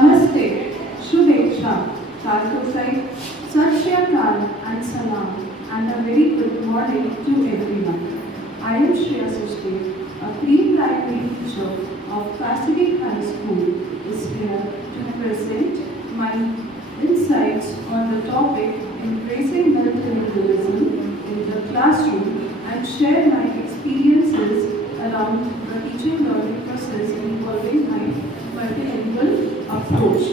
Namaste, Shubhechha, Sarkosai, SHREYA and Salam, and a very good morning to everyone. I am SHREYA, a pre-primary teacher of SACHDEV High School, is here to present my insights on the topic embracing multilingualism in the classroom and share my experiences around the teaching learning process involving my multilingual approach.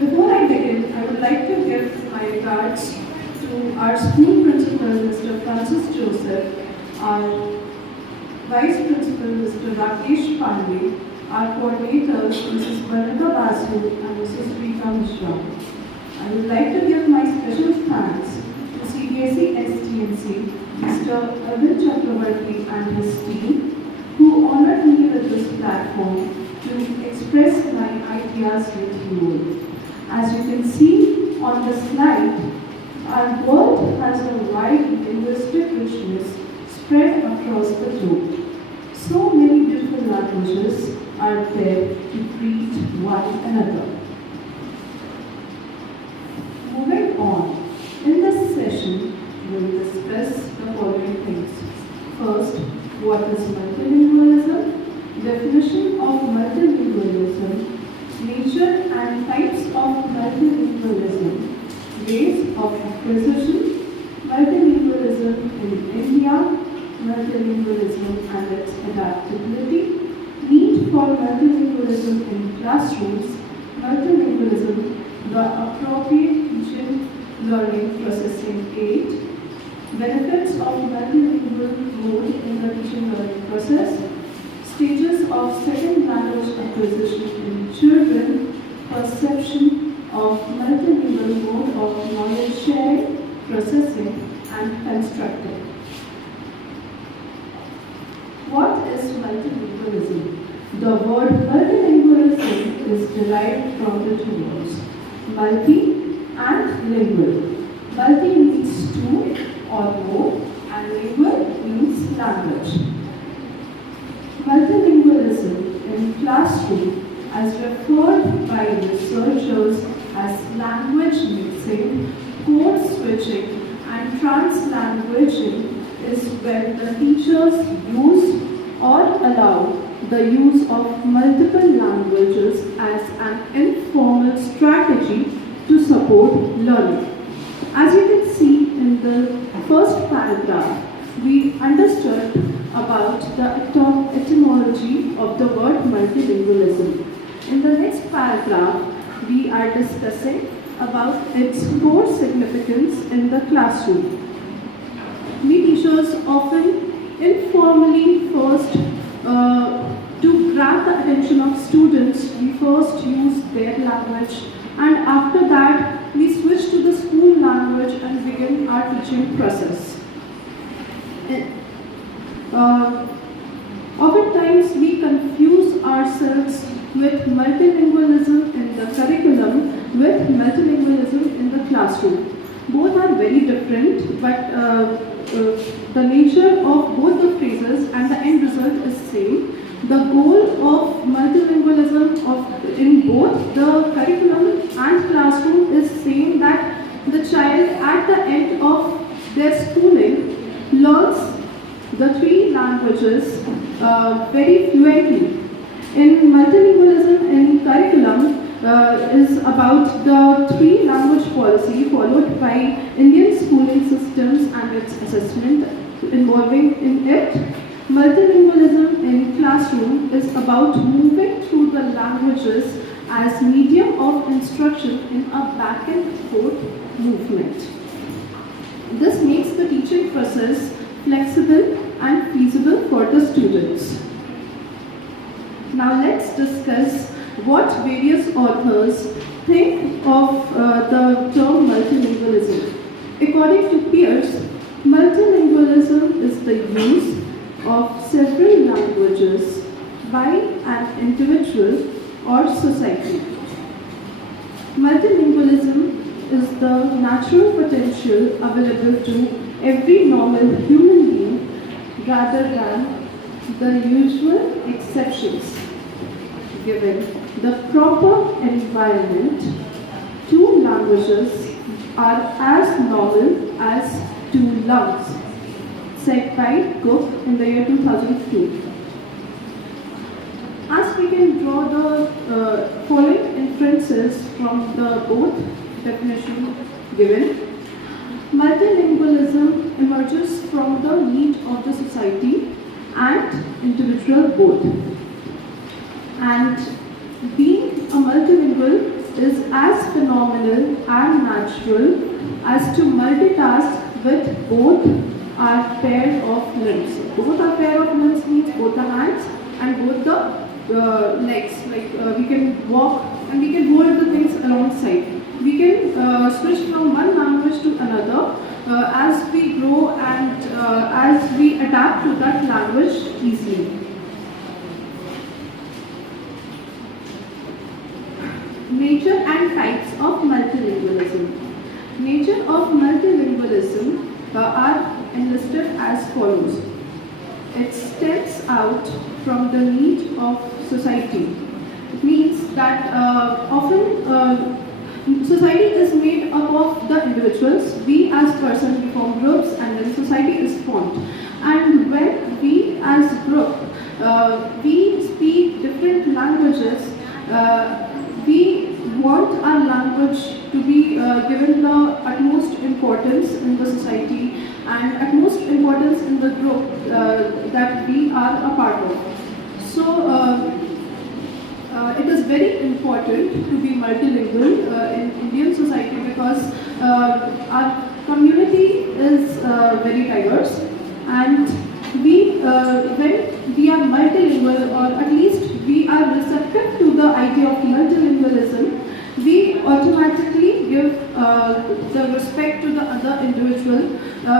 Before I begin, I would like to give my regards to our school principal, Mr. Francis Joseph, our vice principal, Mr. Rakesh Pandey, our coordinators, Mrs. Bharata Basu and Mrs. Rita Mishra. I would like to give my special thanks to CBSE STMC, Mr. Arvind Chakravarti and his team, who honored me with this platform to express my ideas with you all. As you can see on the slide, our world has a wide linguistic richness spread across the globe. So many beautiful languages are there to greet one another. Moving on, in this session, we will discuss the following things. First, what is multilingualism? Definition of multilingualism, nature and types of multilingualism, ways of acquisition, multilingualism in India, multilingualism and its adaptability, need for multilingualism in classrooms, multilingualism, the appropriate teaching learning processing aid, benefits of multilingual mode in the teaching learning process, stages of second language acquisition in children, perception of multilingual mode of knowledge sharing, processing and constructing. What is multilingualism? The word multilingualism is derived from the two words multi and lingual. Multi means two or more and lingual means language. Multilingualism in classroom, as referred by researchers as language mixing, code switching and translanguaging, is when the teachers use or allow the use of multiple languages as an informal strategy to support learning. As you can see in the first paragraph, we understood about the etymology of the word multilingualism. In the next paragraph, we are discussing about its core significance in the classroom. We teachers often informally first to grab the attention of students, we first use their language, and after that we switch to the school language and begin our teaching process. Oftentimes we confuse ourselves with multilingualism in the curriculum with multilingualism in the classroom. Both are very different, but the nature of both the phrases and the end result is same. The goal of multilingualism in both the curriculum and classroom is same, that the child at the end of their schooling learns the three languages very fluently. In multilingualism in curriculum is about the three language policy followed by Indian schooling systems and its assessment involving in it. Multilingualism in classroom is about moving through the languages as medium of instruction in a back and forth movement. This makes the teaching process flexible and feasible for the students. Now let's discuss what various authors think of the term multilingualism. According to Pierce, multilingualism is the use of several languages by an individual or society. Multilingualism is the natural potential available to every normal human being rather than the usual exceptions given the proper environment, two languages are as normal as two lungs, said by Cook in the year 2002. As we can draw the following inferences from the both definition given, multilingualism emerges from the need of the society and individual both. And being a multilingual is as phenomenal and natural as to multitask with both our pair of limbs. Both our pair of limbs means both the hands and both the legs. Like we can walk and we can hold the things alongside. We can switch from one language to another as we grow and as we adapt to that language easily. Nature and types of multilingualism. Nature of multilingualism are enlisted as follows. It stems out from the need of society. It means that often society is made up of the individuals. We as persons, we form groups, and then society is formed. And when we as group, we speak different languages, we want our language to be given the utmost importance in the society and utmost importance in the group that we are a part of. So it is very important to be multilingual in Indian society because our community is very diverse, and when we are multilingual, or at least we are receptive to the idea of multilingualism, we automatically give the respect to the other individual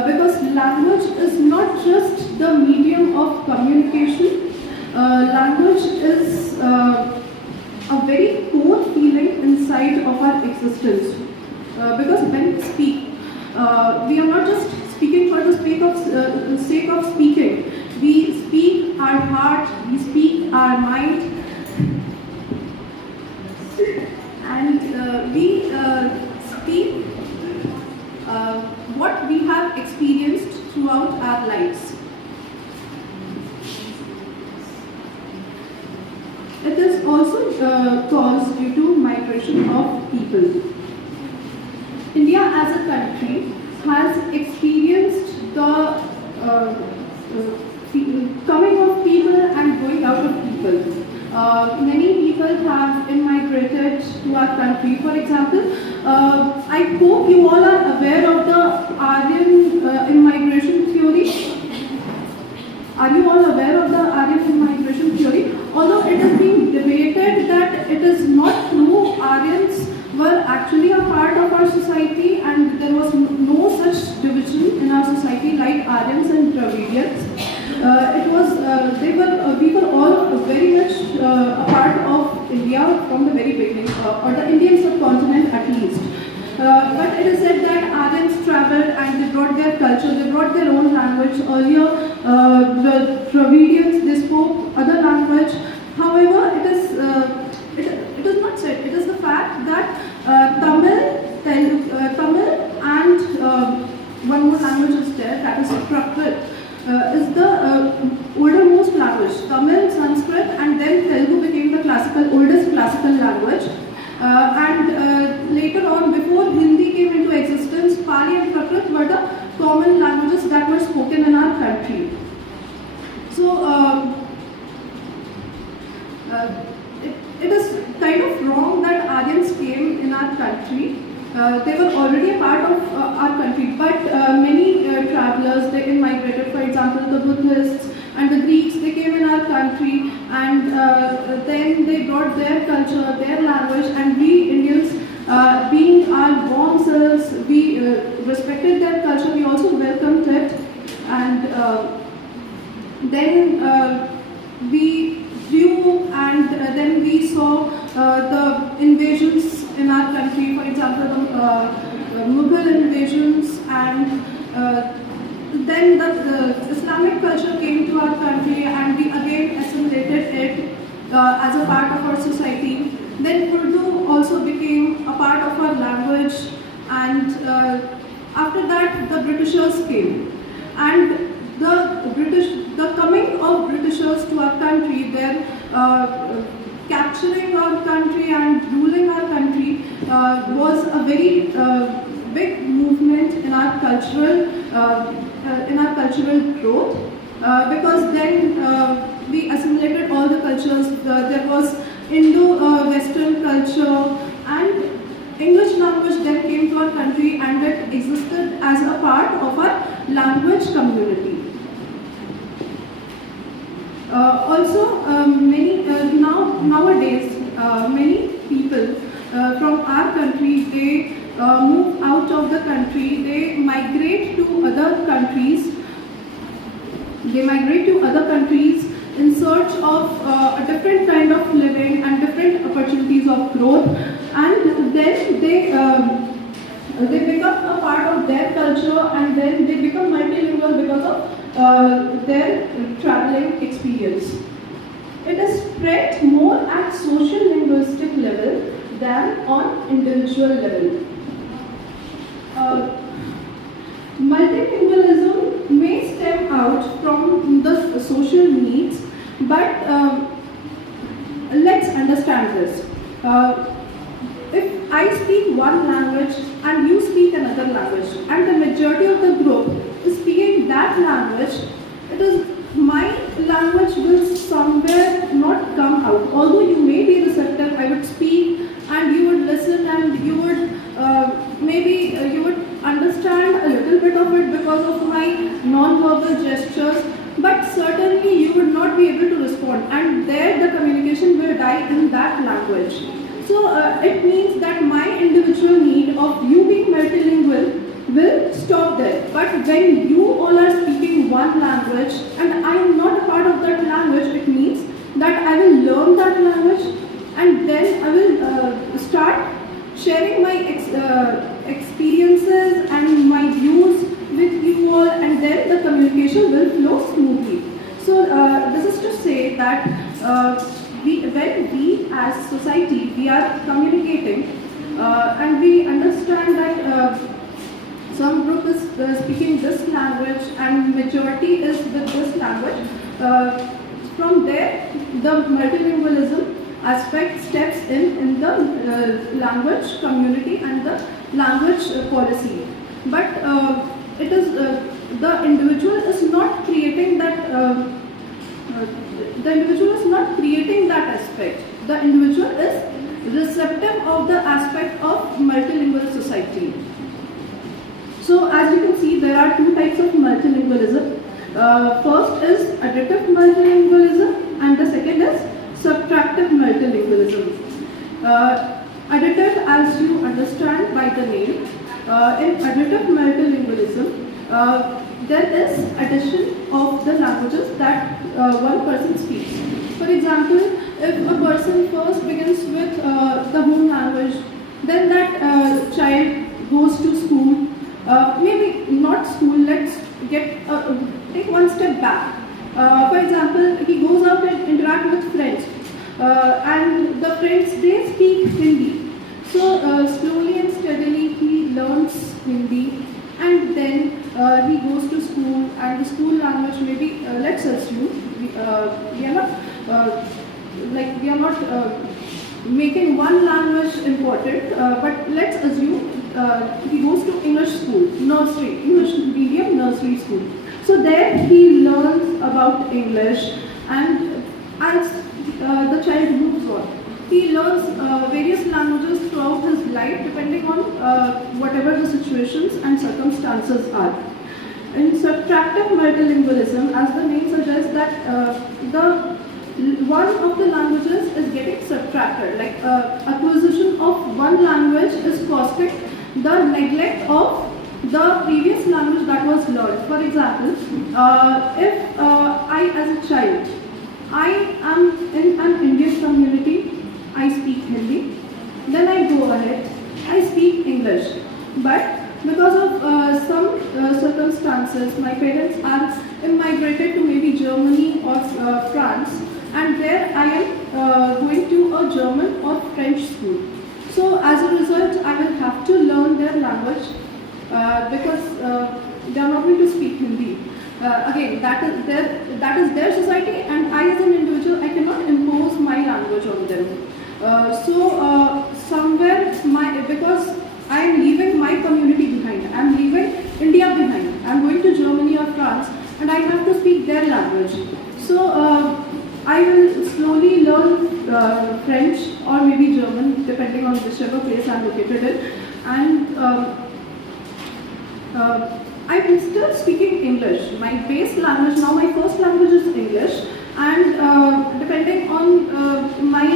because language is not just the medium of communication. Language is a very core feeling inside of our existence because when we speak, we are not just speaking for the sake of speaking. We speak our heart, we speak our mind, and we speak what we have experienced throughout our lives. It is also caused due to migration of people. India as a country has experienced the coming of people and going out of people. Many people have immigrated to our country. For example, I hope you all are aware of the Aryan immigration theory. Are you all aware of the Aryan immigration theory? Although it is being debated that it is not true, Aryans were actually a part of our society and there was no such division in our society like Aryans and Dravidians. We were all very much a part of India from the very beginning, or the Indian subcontinent at least. But it is said that Aryans traveled and they brought their culture, they brought their own language. Earlier, the Dravidians, they spoke other language. However, it is not said. It is the fact that Tamil and one more language is there, that is Prakrit, is the oldermost language. Tamil, Sanskrit, and then Telugu became the oldest classical language. Later on, before Hindi came into existence, Pali and Prakrit were the common languages that were spoken in our country. So, it is kind of wrong that Aryans came in our country. They were already a part of our country, but many travelers, they immigrated. For example, the Buddhists and the Greeks, they came in our country, and then they brought their culture, their language, and we Indians, being our warm selves, we respected their culture, we also welcomed it, and then we grew, and then we saw the invasions in our country. For example, the Mughal invasions, and then the Islamic culture came to our country, and we again assimilated it as a part of our society. and after that the Britishers came, and the coming of Britishers to our country, their capturing our country and ruling our country was a very big movement in our cultural growth, because then we assimilated all the cultures. There was Indo-Western culture, and English language then came to our country, and it existed as a part of our language community. Nowadays, many people from our country, they move out of the country, they migrate to other countries. In search of a different kind of living and different opportunities of growth, and then they become a part of their culture, and then they become multilingual because of their traveling experience. It is spread more at social linguistic level than on individual level. Multilingualism may stem out from the social needs, but let's understand this. If I speak one language and you speak another language, and the majority of the group is speaking that language, it is my language will somewhere not come out. Although you may be receptive, I would speak and you would listen, and you would you would understand a little bit of it because of my non-verbal gestures, but certainly you would not be able to respond, and there the communication will die in that language. So it means that my individual need of you being multilingual will stop there. But when you all are speaking one language and I am not a part of that language, it means that I will learn that language, and then I will start sharing my experiences and my views with you all, and then the communication will flow smoothly. So this is to say that when we as society, we are communicating and we understand that some group is speaking this language and majority is with this language, from there the multilingualism aspect steps in the language community and the language policy. But it is the individual is not creating that. The individual is not creating that aspect. The individual is receptive of the aspect of multilingual society. So as you can see, there are two types of multilingualism. First is additive multilingualism, and the second is subtractive multilingualism. Additive, as you understand by the name, in additive multilingualism, there is addition of the languages that one person speaks. For example, if a person first begins with the home language, then that child goes to school, maybe not school, let's take one step back. For example, he goes out and interact with friends, and the friends, they speak Hindi. So slowly and steadily he learns Hindi, and then he goes to school, and the school language, maybe let's assume we are not making one language important, but let's assume he goes to English school, English medium nursery school. So there he learns about English, and as the child moves on, he learns various languages throughout his life, depending on whatever the situations and circumstances are. In subtractive multilingualism, as the name suggests, that one of the languages is getting subtracted, like acquisition of one language is costing the neglect of the previous language that was learned. For example, if I as a child, I am in an Indian community, I speak Hindi, then I go ahead, I speak English, but because of some circumstances, my parents are immigrated to maybe Germany or France, and there I am going to a German or French school. So as a result, I will have to learn their language because they are not going to speak Hindi. Again, that is their society, and I as an individual, I cannot impose my language on them. Somewhere, because I am leaving my community behind, I am leaving India behind, I am going to Germany or France, and I have to speak their language. So I will slowly learn French or maybe German, depending on whichever place I am located in, and I'm still speaking English. My base language now, my first language is English, and depending on my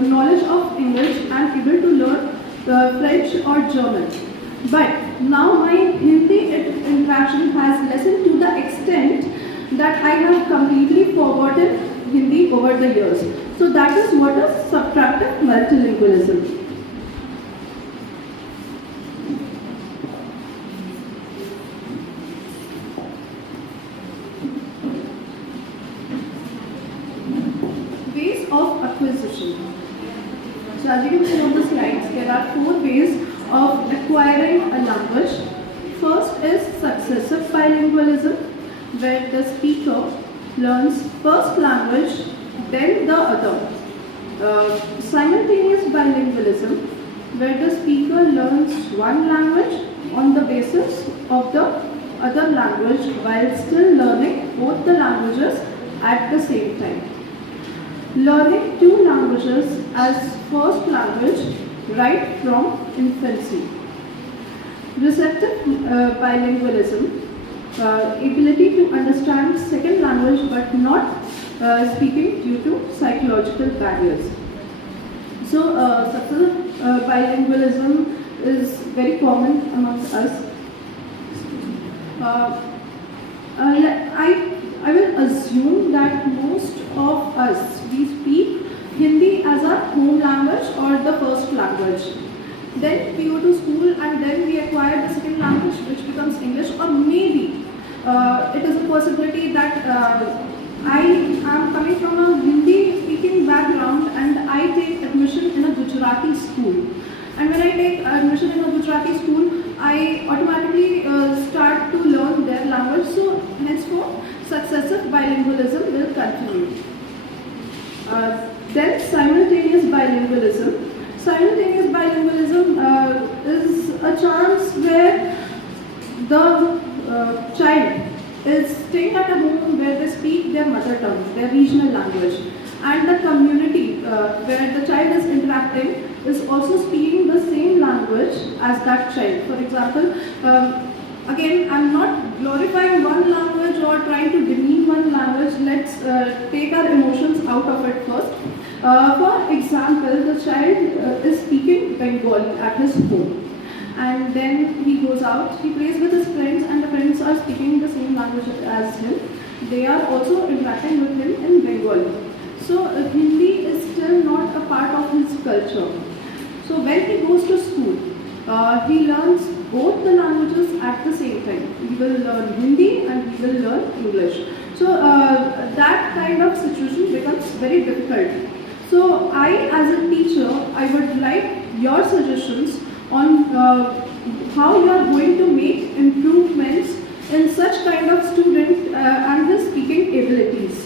knowledge of English, I'm able to learn French or German. But now my Hindi interaction has lessened to the extent that I have completely forgotten Hindi over the years. So that is what is subtractive multilingualism. Ways of acquisition. So as you can see on the slides, there are 4 ways of acquiring a language. First is successive bilingualism, where the speaker learns first language, then the other. Simultaneous bilingualism, where the speaker learns one language on the basis of the other language while still learning both the languages at the same time. Learning 2 languages as first language right from infancy. Receptive bilingualism, ability to understand second language but not speaking due to psychological barriers. So successive bilingualism is very common amongst us. I will assume that most of us, we speak Hindi as our home language or the first language. Then we go to school and then we acquire the second language, which becomes English, or maybe it is a possibility that I am coming from a Hindi speaking background and I take admission in a Gujarati school. And when I take admission in a Gujarati school, I automatically start to learn their language. So henceforth, successive bilingualism will continue. Then simultaneous bilingualism. Simultaneous bilingualism is a chance where the child is staying at a home where they speak their mother tongue, their regional language, and the community where the child is interacting is also speaking the same language as that child. For example, again, I'm not glorifying one language or trying to demean one language. Let's take our emotions out of it first. For example, the child is speaking Bengali at his home, and then he goes out, he plays with his friends, and the friends are speaking the same language as him. They are also interacting with him in Bengali. So Hindi is still not a part of his culture. So when he goes to school, he learns both the languages at the same time. He will learn Hindi and he will learn English. So that kind of situation becomes very difficult. So I, as a teacher, I would like your suggestions on how you are going to make improvements in such kind of student and his speaking abilities.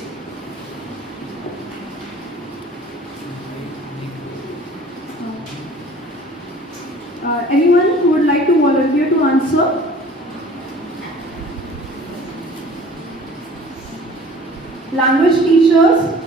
Anyone who would like to volunteer to answer? Language teachers,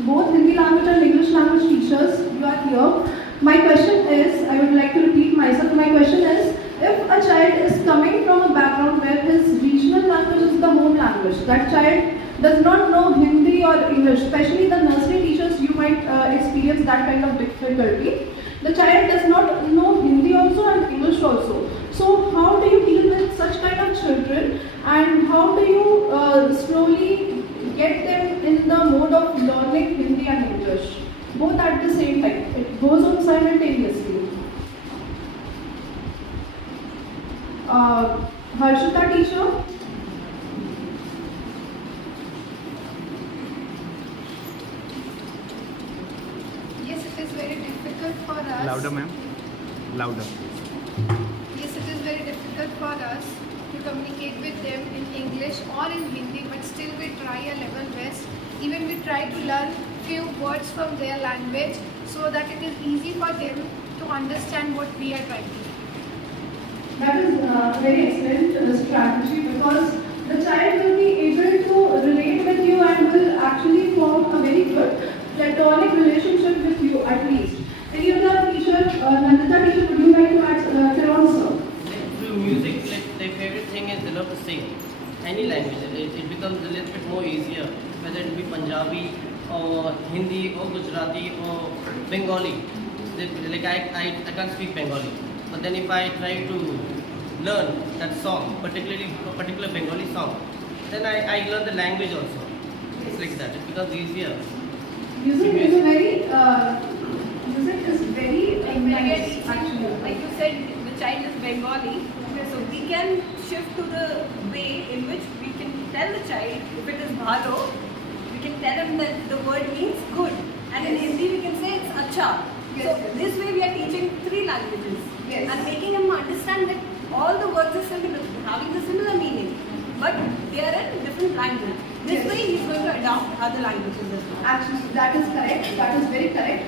both Hindi language and English language teachers, you are here. My question is, I would like to repeat myself, my question is, if a child is coming from a background where his regional language is the home language, that child does not know Hindi or English, especially the nursery teachers, you might experience that kind of difficulty. The child does not know Hindi also and English also. So how do you deal with such kind of children, and how do you slowly get them in the mode of learning Hindi and English, both at the same time? It goes on simultaneously. Harshita teacher? Yes, it is very difficult difficult for us. Louder, ma'am. Louder. Yes, it is very difficult for us to communicate with them in English or in Hindi, but still we try a level best. Even we try to learn few words from their language so that it is easy for them to understand what we are trying to do. That is a very excellent strategy, because the child will be able to relate with you and will actually form a very good platonic relationship with you at least. Any other teacher, Nandita teacher, would you like to add their own, sir? Through music, like their favorite thing is they love to sing. Any language, it becomes a little bit more easier, whether it be Punjabi or Hindi or Gujarati or Bengali. Like I can't speak Bengali, but then if I try to learn that song, particularly a particular Bengali song, then I learn the language also. It's like that. It becomes easier. Music is a very nice, actually. Like you said, the child is Bengali, so we can shift to the way in which we can tell the child, if it is bhalo, we can tell him that the word means good, and in Hindi we can say it's acha. So this way we are teaching 3 languages and making him understand that all the words are similar, having the similar meaning, but they are in different language. This way he is going to adopt other languages as well. Actually, that is correct. That is very correct.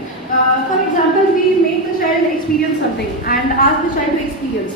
For example, we make the child experience something and ask the child to experience.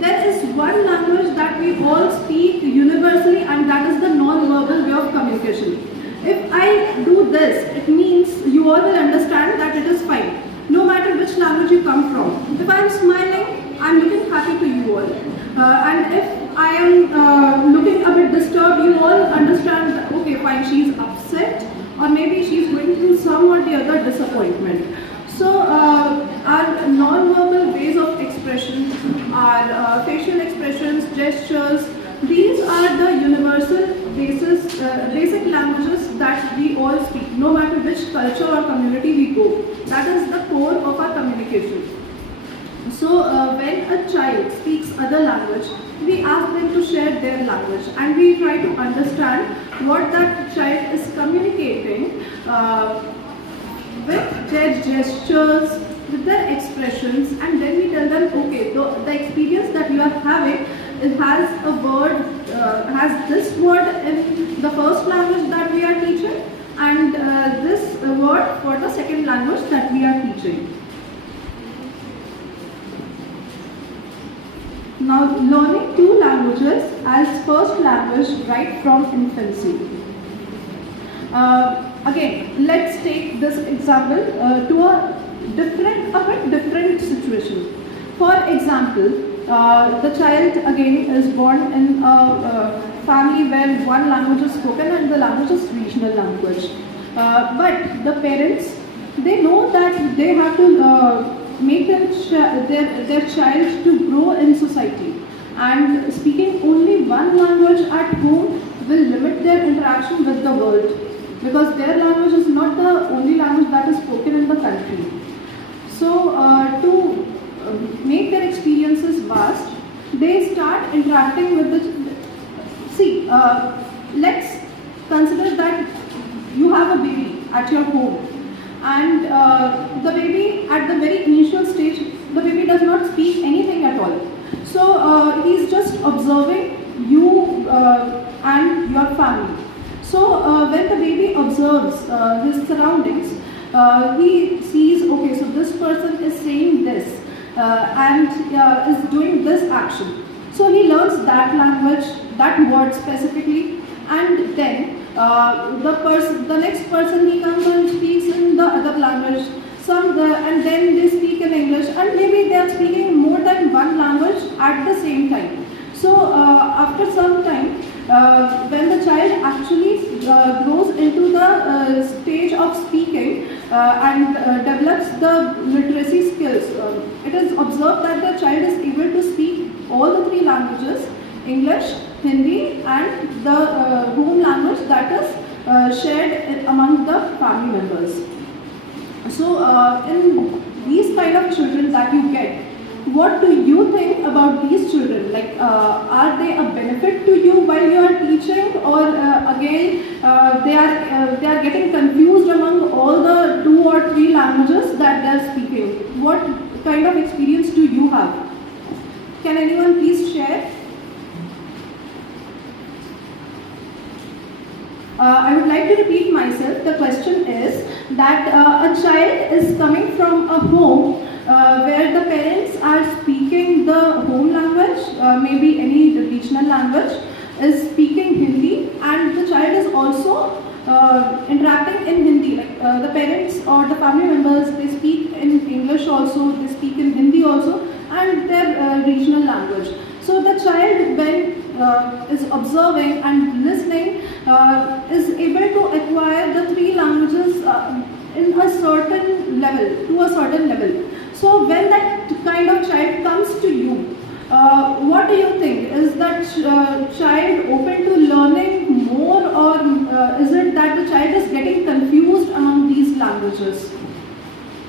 There is one language that we all speak universally, and that is the non-verbal way of communication. If I do this, it means you all will understand that it is fine, no matter which language you come from. If I am smiling, I am looking happy to you all. And if I am looking a bit disturbed, you all understand that, okay, fine, she is upset, or maybe she is going through some or the other disappointment. So our non-verbal ways of expression, our facial expressions, gestures, these are the universal basic languages that we all speak, no matter which culture or community we go. That is the core of our communication. So when a child speaks other language, we ask them to share their language, and we try to understand what that child is communicating with their gestures, with their expressions, and then we tell them, okay, the experience that you are having, it has a word, has this word in the first language that we are teaching, and this word for the second language that we are teaching. Now, learning 2 languages as first language right from infancy. Again, let's take this example to a bit different situation. For example, the child again is born in a family where one language is spoken and the language is regional language. But the parents, they know that they have to make their child to grow in society, and speaking only one language at home will limit their interaction with the world, because their language is not the only language that is spoken in the country. So to make their experiences vast, they start interacting with let's consider that you have a baby at your home, and the baby at the very initial stage, the baby does not speak anything at all. So he is just observing you and your family. So when the baby observes his surroundings, he sees, okay, so this person is saying this and is doing this action. So he learns that language, that word specifically, and then the next person, he comes and speaks in the other language, and then they speak in English, and maybe they are speaking more than one language at the same time. So after some time, when the child actually grows into the stage of speaking and develops the literacy skills, it is observed that the child is able to speak all the 3 languages, English, Hindi, and the home language that is shared among the family members. So in these kind of children that you get, what do you think about these children? Like, are they a benefit to you while you are teaching, or again they are getting confused among all the 2 or 3 languages that they are speaking? What kind of experience do you have? Can anyone please share? I would like to repeat myself. The question is that a child is coming from a home where the parents are speaking the home language, maybe any regional language, is speaking Hindi, and the child is also interacting in Hindi. Like the parents or the family members, they speak in English also, they speak in Hindi also, and their regional language. So the child, when is observing and listening, is able to acquire the 3 languages in a certain level, to a certain level. So when that kind of child comes to you, what do you think? Is that child open to learning more, or is it that the child is getting confused among these languages?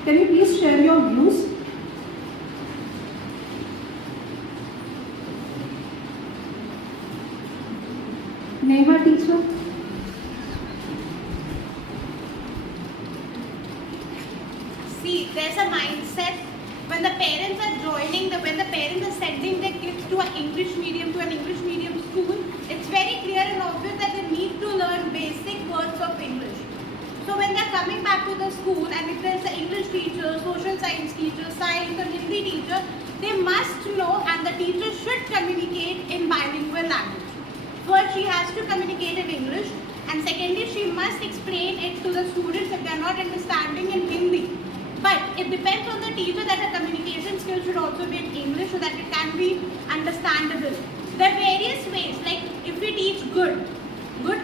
Can you please share your views? Neha, teacher. See, there's a mindset when the parents are when the parents are sending their kids to an English medium school, it's very clear and obvious that they need to learn basic words of English. So when they're coming back to the school, and if there's an English teacher, social science teacher, science or Hindi teacher, they must know, and the teacher should communicate in bilingual language. First, she has to communicate in English, and secondly, she must explain it to the students if they are not understanding in Hindi. But it depends on the teacher that her communication skills should also be in English so that it can be understandable. There are various ways, like if we teach good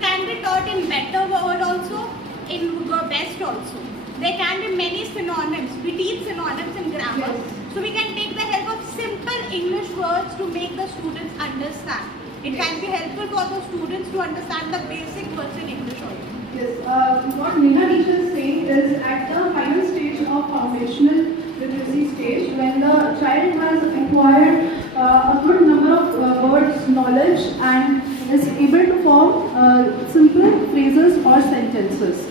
can be taught in better word also, in best also. There can be many synonyms. We teach synonyms in grammar. Yes. So we can take the help of simple English words to make the students understand. It can be helpful for the students to understand the basic words in English also. Yes, what Neha teacher is saying is at the final stage of foundational literacy stage, when the child has acquired a good number of words, knowledge, and is able to form simple phrases or sentences.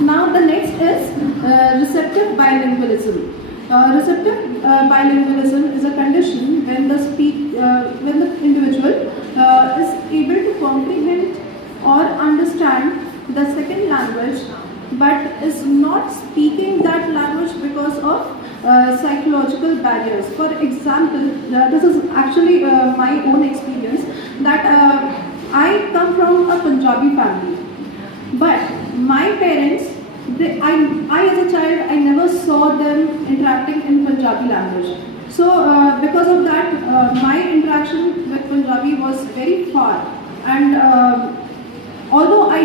Now the next is receptive bilingualism. Receptive bilingualism is a condition when the individual is able to comprehend or understand the second language, but is not speaking that language because of psychological barriers. For example, this is actually my own experience, that I come from a Punjabi family, but my parents, I as a child, I never saw them interacting in Punjabi language. So because of that, my interaction with Punjabi was very far, and although I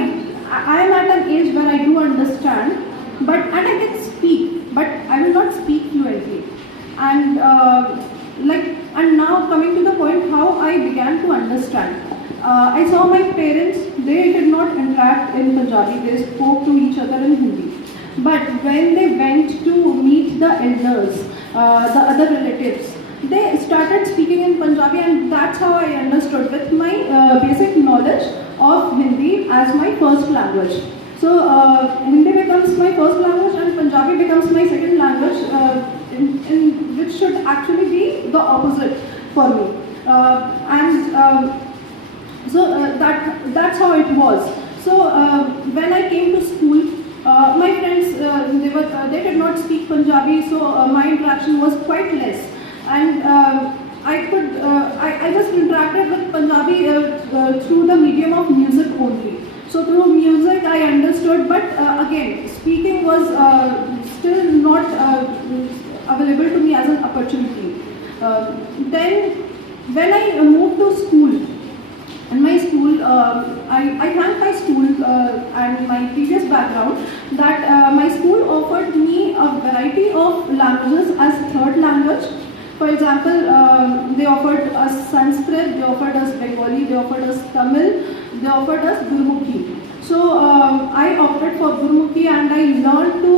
am at an age where I do understand, and I can speak, but I will not speak fluently. And and now coming to the point how I began to understand. I saw my parents, they did not interact in Punjabi, they spoke to each other in Hindi. But when they went to meet the elders, the other relatives, they started speaking in Punjabi, and that's how I understood, with my basic knowledge of Hindi as my first language. So Hindi becomes my first language and Punjabi becomes my second language, in which should actually be the opposite for me. So that's how it was. So when I came to school, my friends, they did not speak Punjabi, so my interaction was quite less. And I just interacted with Punjabi through the medium of music only. So through music I understood, but again, speaking was still not available to me as an opportunity. Then when I moved to school, in my school, I thank my school and my previous background that my school offered me a variety of languages as third language. For example, they offered us Sanskrit, they offered us Bengali, they offered us Tamil, they offered us Gurmukhi. So I opted for Gurmukhi, and I learned to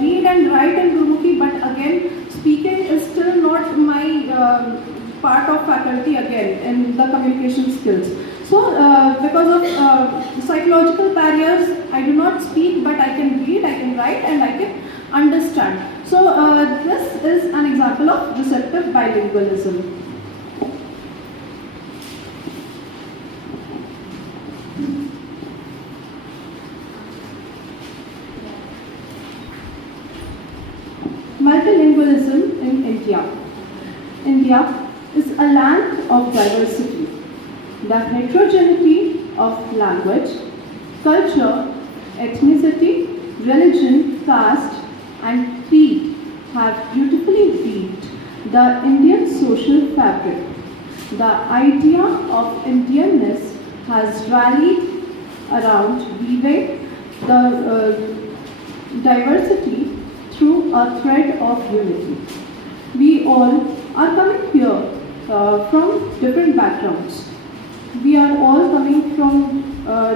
read and write in Gurmukhi, but again, speaking is still not my part of faculty again in the communication skills. So because of psychological barriers, I do not speak, but I can read, I can write, and I can understand. So this is an example of receptive bilingualism. Multilingualism in India. India is a land of diversity. The heterogeneity of language, culture, ethnicity, religion, caste, and creed have beautifully weaved the Indian social fabric. The idea of Indianness has rallied around weaving the diversity through a thread of unity. We all are coming here from different backgrounds. We are all coming from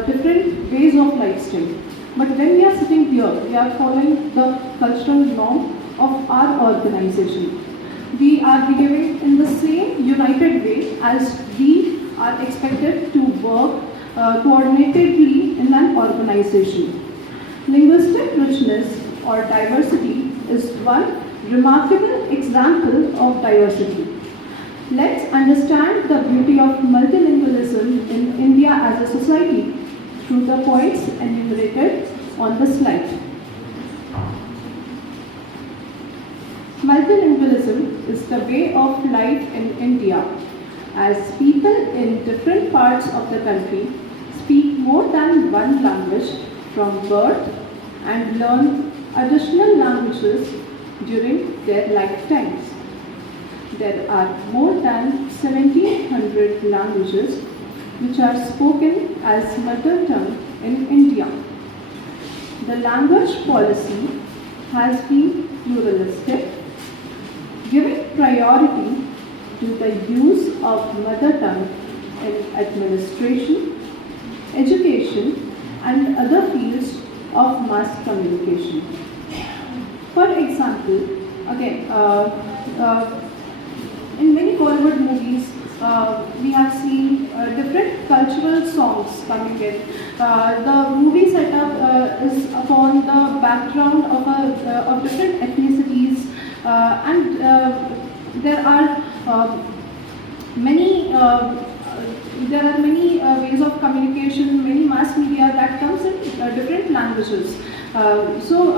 different ways of lifestyle. But when we are sitting here, we are following the cultural norm of our organization. We are behaving in the same united way as we are expected to work coordinatedly in an organization. Linguistic richness or diversity is one remarkable example of diversity. Let's understand the beauty of multilingualism in India as a society through the points enumerated on the slide. Multilingualism is the way of life in India, as people in different parts of the country speak more than one language from birth and learn additional languages during their lifetimes. There are more than 1,700 languages which are spoken as mother tongue in India. The language policy has been pluralistic, giving priority to the use of mother tongue in administration, education, and other fields of mass communication. For example, again, in many Bollywood movies, we have seen different cultural songs coming in. The movie setup is upon the background of different ethnicities, and there are many ways of communication, many mass media that comes in different languages. So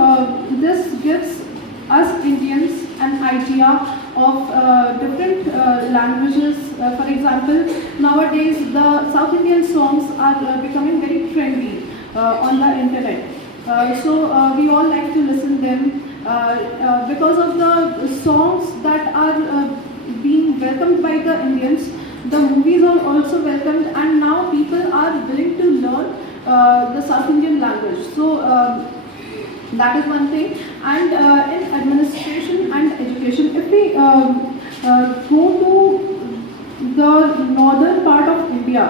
this gives us Indians an idea of different languages. For example, nowadays the South Indian songs are becoming very trendy on the internet. So we all like to listen them because of the songs that are being welcomed by the Indians. The movies are also welcomed, and now people are willing to learn the South Indian language. So that is one thing. And in administration and education, if we go to the northern part of India,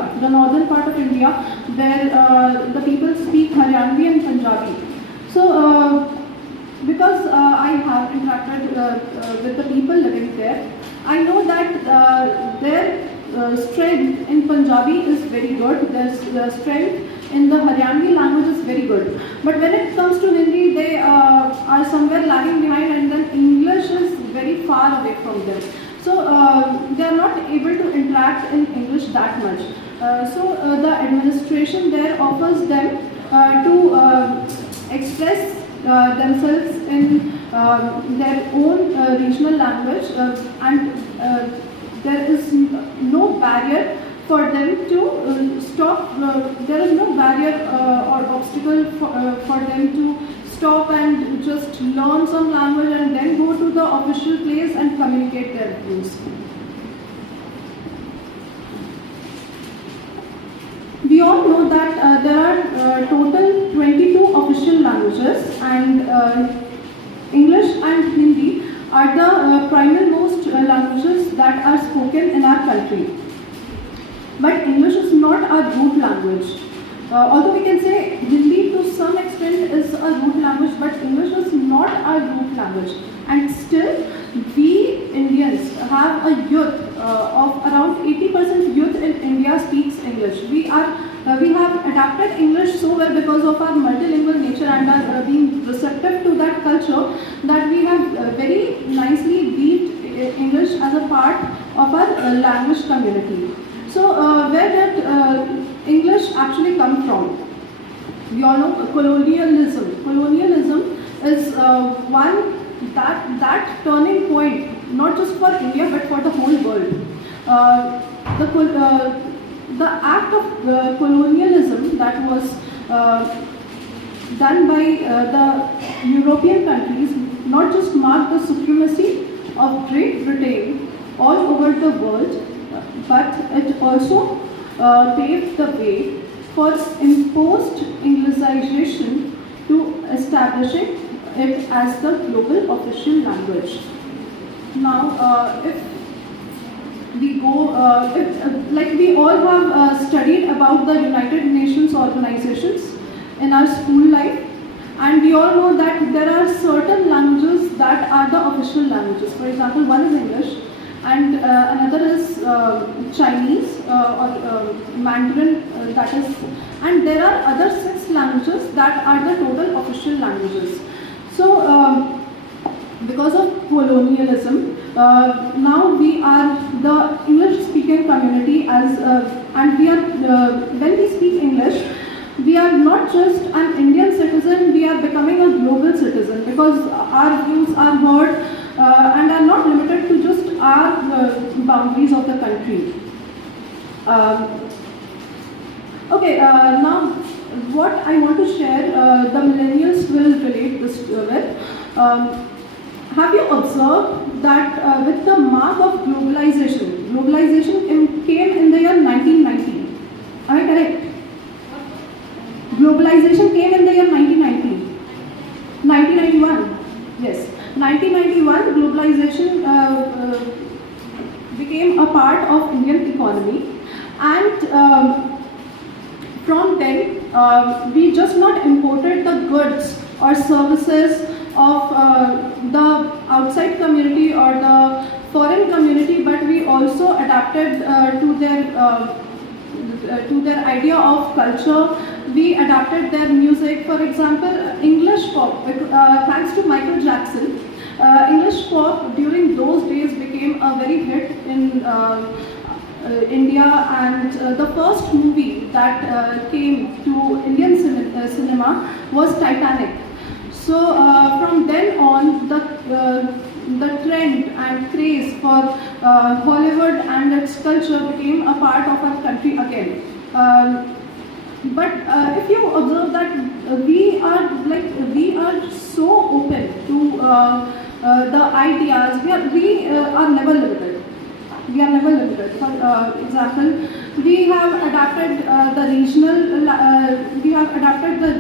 where the people speak Haryanvi and Punjabi. So because I have interacted with the people living there, I know that their strength in Punjabi is very good. Their strength in the Haryanvi language is very good. But when it comes to Hindi, they are somewhere lagging behind, and then English is very far away from them. So they are not able to interact in English that much. So the administration there offers them to express themselves in their own regional language, and there is no barrier for them to stop. There is no barrier or obstacle for them to stop and just learn some language and then go to the official place and communicate their views. We all know that there are total 22 official languages, and English and Hindi are the primary most languages that are spoken in our country. But English is not our root language. Although we can say Hindi to some extent is a root language, but English is not our root language. And still, we Indians have have a youth of around 80% youth in India speaks English. We have adapted English so well because of our multilingual nature and are being receptive to that culture, that we have very nicely weaved English as a part of our language community. So where did English actually come from? We all know colonialism. Colonialism is one that turning point, not just for India but for the whole world. The act of colonialism that was done by the European countries not just marked the supremacy of Great Britain all over the world, but it also paved the way for imposed Englishization to establishing it as the global official language. Now, if we go, like we all have studied about the United Nations organizations in our school life, and we all know that there are certain languages that are the official languages. For example, one is English, and another is Chinese or Mandarin, that is, and there are other 6 languages that are the total official languages. So, because of colonialism, now we are the English-speaking community, and we are when we speak English, we are not just an Indian citizen; we are becoming a global citizen because our views are heard and are not limited to just our boundaries of the country. Okay, now what I want to share, the millennials will relate this with. Have you observed that with the mark of globalization came in the year 1990? Am I correct? Globalization came in the year 1990. 1991. Yes. 1991, globalization became a part of Indian economy, and from then we just not imported the goods or services of the outside community or the foreign community, but we also adapted to their idea of culture. We adapted their music. For example, English pop, thanks to Michael Jackson, English pop during those days became a very hit in India, and the first movie that came to Indian cinema was Titanic. So from then on, the trend and craze for Hollywood and its culture became a part of our country again. But if you observe that we are so open to the ideas, we are never limited. We are never limited. For example, we have adapted the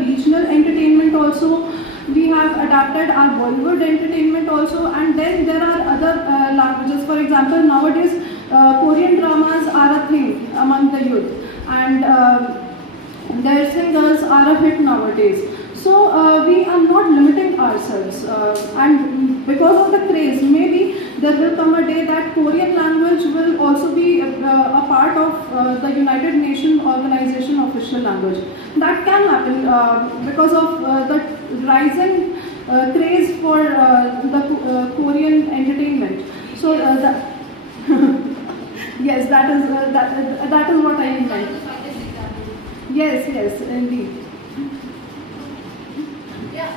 regional entertainment also. We have adapted our Bollywood entertainment also, and then there are other languages. For example, nowadays Korean dramas are a thing among the youth, and their singers are a hit nowadays. So we are not limiting ourselves, and because of the craze, maybe there will come a day that Korean language will also be a part of the United Nations organization official language. That can happen because of the rising craze for the Korean entertainment. So yes, that is what I meant. Yes, indeed. Yes.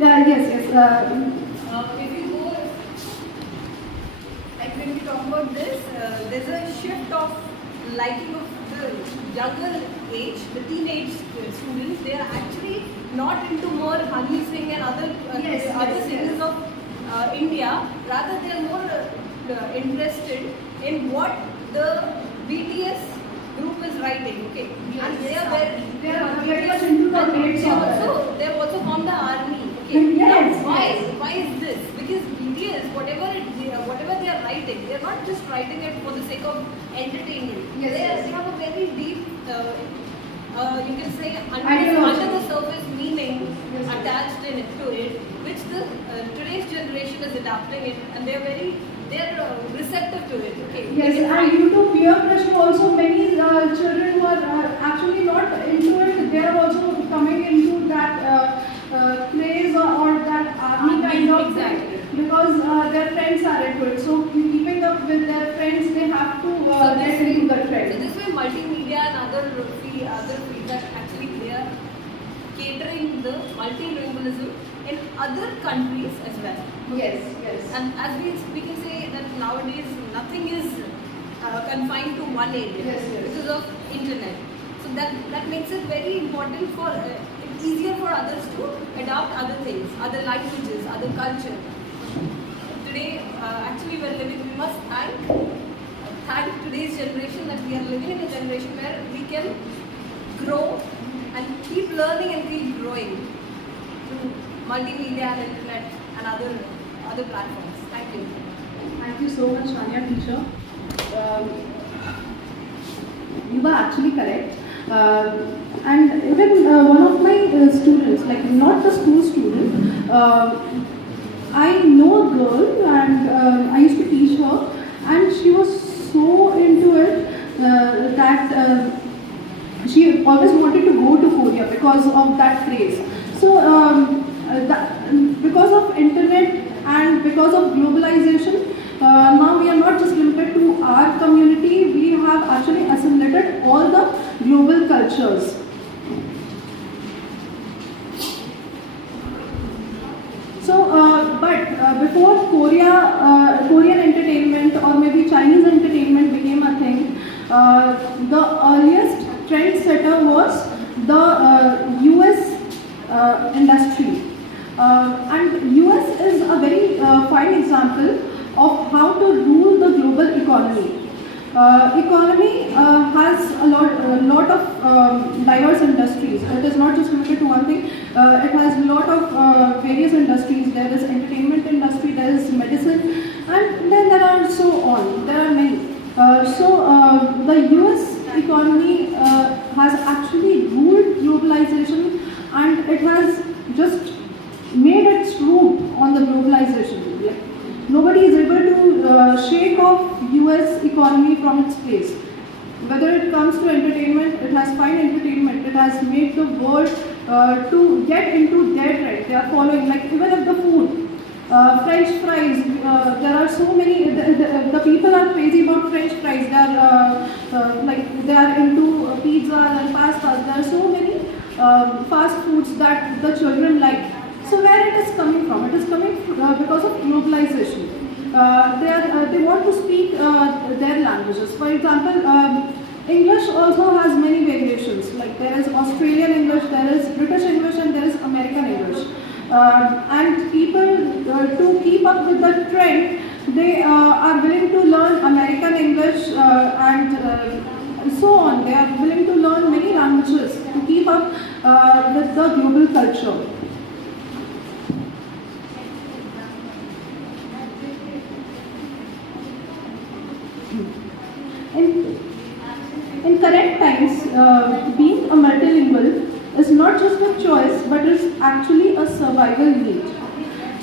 If you go, like when we talk about this, there's a shift of liking of the younger age, the teenage students. They are actually not into more Honey Singh and other singers of India. Rather, they are more interested in what the BTS group is writing. Okay, and they are very much into the grades. They have also formed the army. Okay, yes, why is this? Because BTS, whatever they are writing, they are not just writing it for the sake of entertainment. They have a very deep, you can say, under the surface meaning attached to it, which the today's generation is adapting it, and they are very they're receptive to it. Okay. Yes, and due to peer pressure also many children who are actually not into it, they are also coming into that craze or that army kind of thing, because their friends are into it. So keeping up with their friends, they have to get into the trend. So this way multimedia and other fields are actually they are catering the multilingualism in other countries as well. Yes, yes. And as we can say that nowadays nothing is confined to one area because of internet. So that makes it very important for it's easier for others to adopt other things, other languages, other culture. Today, actually, we must thank today's generation that we are living in a generation where we can grow and keep learning and keep growing through multimedia and internet and other platforms. Thank you. Thank you so much, Shania teacher. You were actually correct. And even one of my students, like not the school student, I know a girl and I used to teach her, and she was so into it that she always wanted to go to Korea because of that craze. So because of internet and because of globalization, now we are not just limited to our community, we have actually assimilated all the global cultures. So, but before Korean entertainment or maybe Chinese entertainment became a thing, the earliest trendsetter was the US industry. And US is a very fine example of how to rule the global economy. Economy has a lot of diverse industries. It is not just limited to one thing. It has a lot of various industries. There is entertainment industry, there is medicine, and then there are so on. There are many. So the US economy has actually ruled globalization, and it has just made its root on the globalization. Like, nobody is able to shake off US economy from its place. Whether it comes to entertainment, it has fine entertainment. It has made the world to get into their trend. They are following, like even if the food, French fries. There are so many. The people are crazy about French fries. They are like they are into pizza and pastas. There are so many fast foods that the children like. So where it is coming from? It is coming because of globalization. They want to speak their languages. For example, English also has many variations. Like there is Australian English, there is British English, and there is American English. And people, to keep up with the trend, they are willing to learn American English and so on. They are willing to learn many languages to keep up with the global culture. In current times, being a multilingual is not just a choice, but is actually a survival need.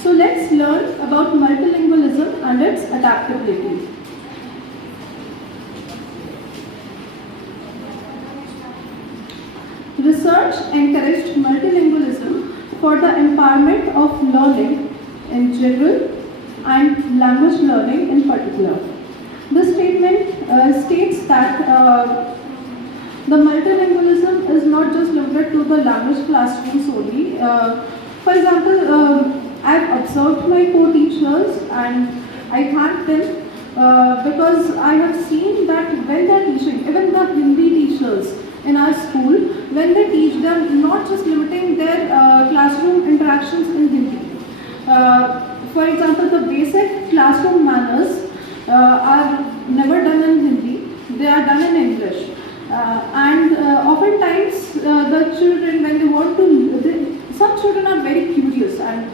So let's learn about multilingualism and its adaptability. Research encouraged multilingualism for the empowerment of learning in general and language learning in particular. This statement states that the multilingualism is not just limited to the language classroom solely. For example, I've observed my co-teachers and I thank them because I have seen that when they're teaching, even the Hindi teachers in our school, when they teach, they're not just limiting their classroom interactions in Hindi. For example, the basic classroom manners are never done in Hindi, they are done in English. And oftentimes the children, when they want to, some children are very curious, and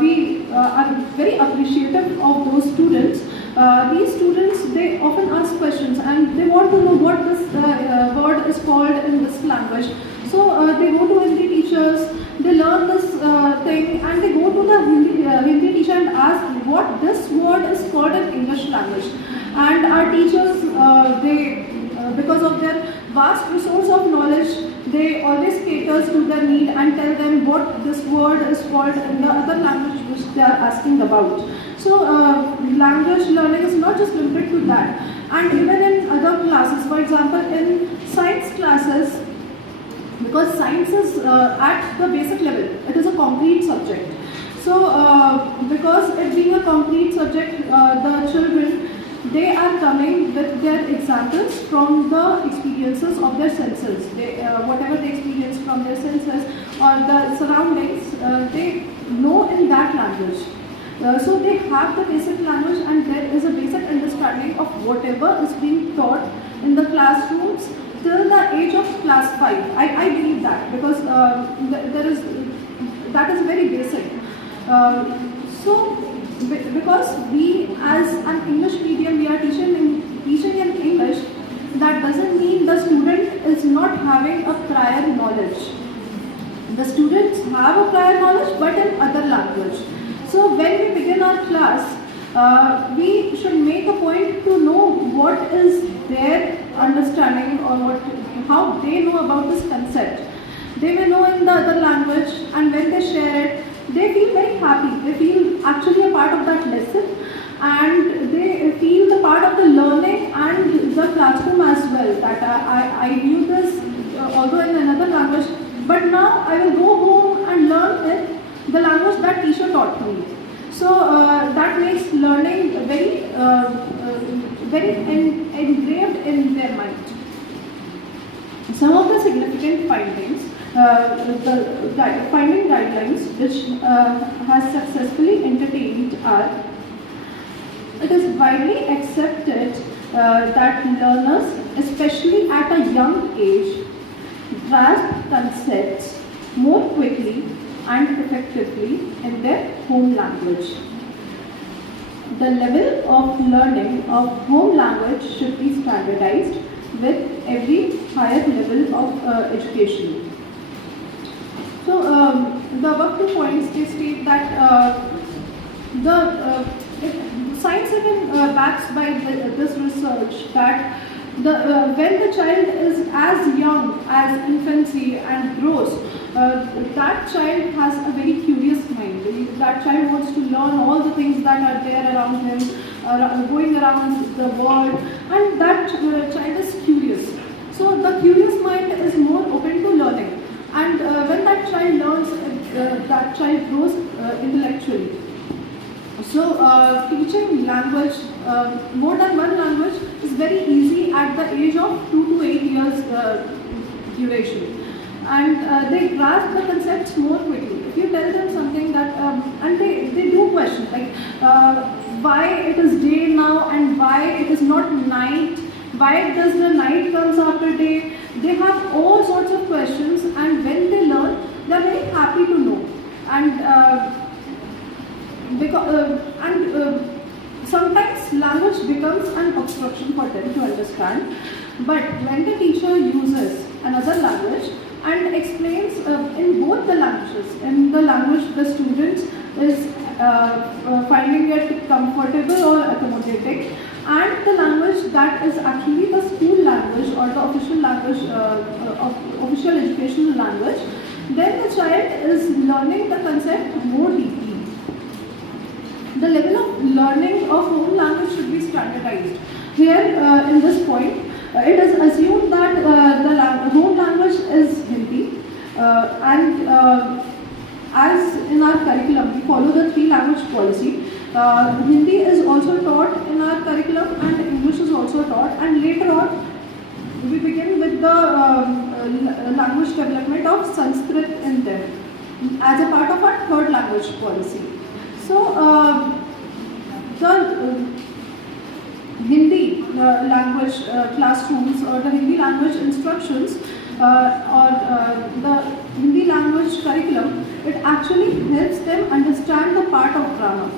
we are very appreciative of those students. These students, they often ask questions and they want to know what this word is called in this language. So they go to Hindi teachers, they learn this thing, and they go to the Hindi teacher and ask what this word is called in language. And our teachers, because of their vast resource of knowledge, they always caters to their need and tell them what this word is called in the other language which they are asking about. So language learning is not just limited to that. And even in other classes, for example, in science classes, because science is at the basic level, it is a concrete subject. So because it being a concrete subject, the children, they are coming with their examples from the experiences of their senses. Whatever they experience from their senses or the surroundings, they know in that language. So they have the basic language, and there is a basic understanding of whatever is being taught in the classrooms till the age of class 5. I believe that, because that is very basic. Because we as an English medium, we are teaching in English, that doesn't mean the student is not having a prior knowledge. The students have a prior knowledge, but in other language. So when we begin our class, we should make a point to know what is their understanding or how they know about this concept. They may know in the other language, and when they share it, they feel very happy. They feel actually a part of that lesson, and they feel the part of the learning and the classroom as well. That I knew this although in another language, but now I will go home and learn it the language that teacher taught me. So that makes learning very engraved in their mind. Some of the significant findings, the finding guidelines which has successfully entertained are: it is widely accepted that learners, especially at a young age, grasp concepts more quickly and effectively in their home language. The level of learning of home language should be standardized with every higher level of education. So the above 2 points, they state that science even backs by this research that when the child is as young as infancy and grows, that child has a very curious mind. That child wants to learn all the things that are there around him, going around the world, and that child is curious. So the curious mind is more open to learning, and when that child learns, that child grows intellectually. So teaching language, more than one language, is very easy at the age of 2 to 8 years duration. And they grasp the concepts more quickly. If you tell them something that, and they do question, like why it is day now and why it is not night, why does the night comes after day, they have all sorts of questions, and when they learn, they are very happy to know. And sometimes language becomes an obstruction for them to understand, but when the teacher uses another language and explains in both the languages, in the language the student is finding it comfortable or accommodating, and the language that is actually the school language or the official language, official educational language, then the child is learning the concept more deeply. The level of learning of home language should be standardized. Here, in this point, it is assumed that the home language is Hindi, and as in our curriculum, we follow the 3-language policy. Hindi is also taught in our curriculum, and English is also taught, and later on, we begin with the language development of Sanskrit in them as a part of our 3rd language policy. So, the Hindi language classrooms or the Hindi language instructions or the Hindi language curriculum, it actually helps them understand the part of grammar.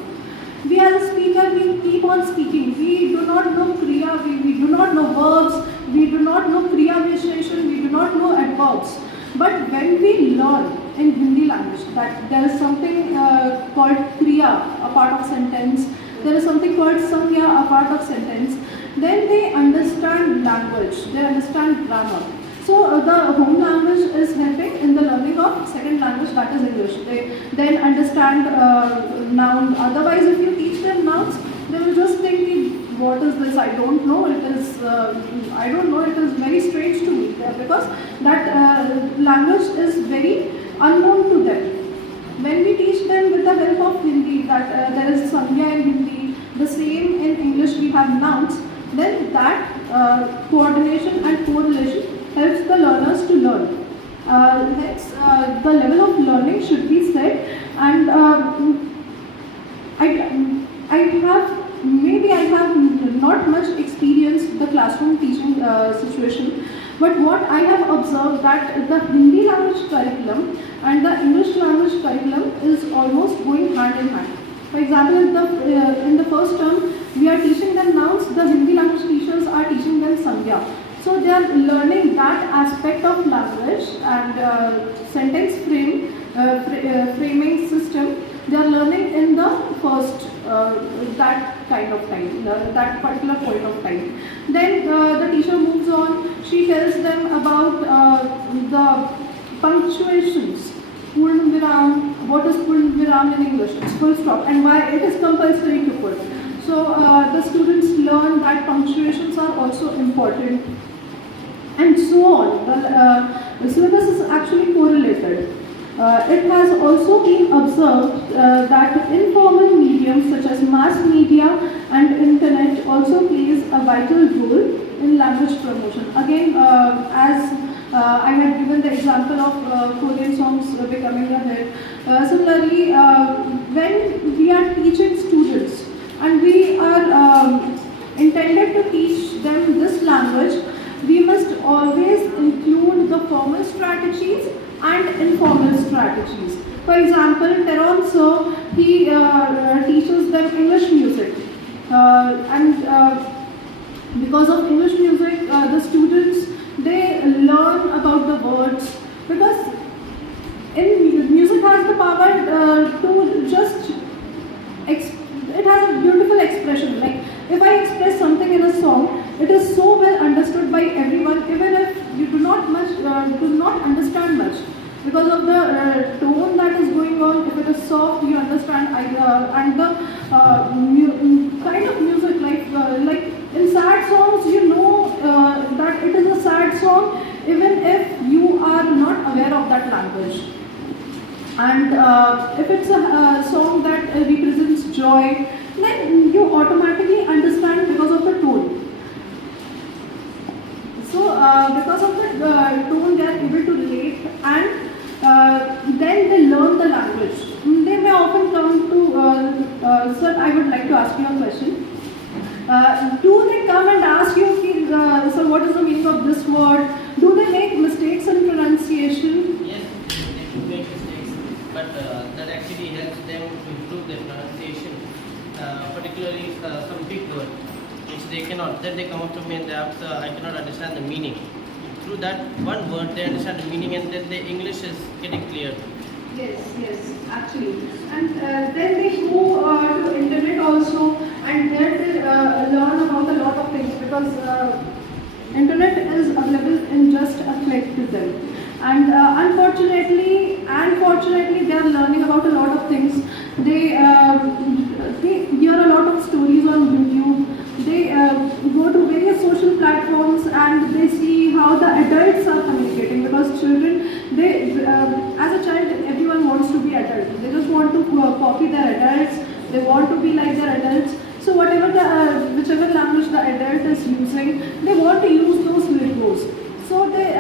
We as a speaker, we keep on speaking. We do not know Kriya, we do not know verbs, we do not know Kriya initiation, we do not know adverbs. But when we learn in Hindi language that there is something called Kriya, a part of sentence, there is something called Sangya, a part of sentence. Then they understand language, they understand grammar. So the home language is helping in the learning of second language, that is English. They then understand noun. Otherwise, if you teach them nouns, they will just think, what is this? I don't know. It is I don't know. It is very strange to me because that language is very unknown to them. When we teach them with the help of Hindi, that there is Sangya in Hindi, the same in English we have nouns, then that coordination and correlation helps the learners to learn. Hence, the level of learning should be set, and I have not much experience with the classroom teaching situation, but what I have observed that the Hindi language curriculum and the English language curriculum is almost going hand in hand. For example, in the first term, we are teaching them nouns, the Hindi language teachers are teaching them Sangya. So they are learning that aspect of language and sentence framing system. They are learning in the first that kind of time, that particular point of time. Then the teacher moves on. She tells them about the punctuations. Purn viram. What is purn viram in English? It's full stop, and why it is compulsory to put. So the students learn that punctuations are also important, and so on. The syllabus is actually correlated. It has also been observed that informal mediums such as mass media and internet also plays a vital role in language promotion. Again, as I had given the example of Korean songs becoming a hit. Similarly, when we are teaching students and we are intended to teach them this language, we must always include the formal strategies and informal strategies. For example, Teron Sir, he teaches them English music, and because of English music, the students, they learn about the words, because music has the power to just it has a beautiful expression. Like if I express something in a song, it is so well understood by everyone, even if you do not understand much, because of the tone that is going on. If it is soft, you understand, and the kind of music, like in sad songs, you know that it is a sad song, even if you are not aware of that language. And if it's a song that represents joy, then you automatically understand because of the tone. So because of the tone, they are able to relate, and then they learn the language. They may often come to, sir, I would like to ask you a question. Do they come and ask you, sir, what is the meaning of this word? Do they make mistakes in pronunciation? Yes, they do make mistakes, but that actually helps them to improve their pronunciation, particularly some big words which they cannot. Then they come up to me and they ask, I cannot understand the meaning. Through that one word, they understand the meaning, and then the English is getting clear. Yes, actually. And then they go to internet also, and there they learn about a lot of things, because internet is available in just a click to them. And unfortunately, they are learning about a lot of things. They hear a lot of stories on YouTube. They go to various social platforms and they see how the adults are communicating, because children, as a child, everyone wants to be adult. They just want to copy their adults. They want to be like their adults. So whichever language the adult is using, they want to use those lingos. So they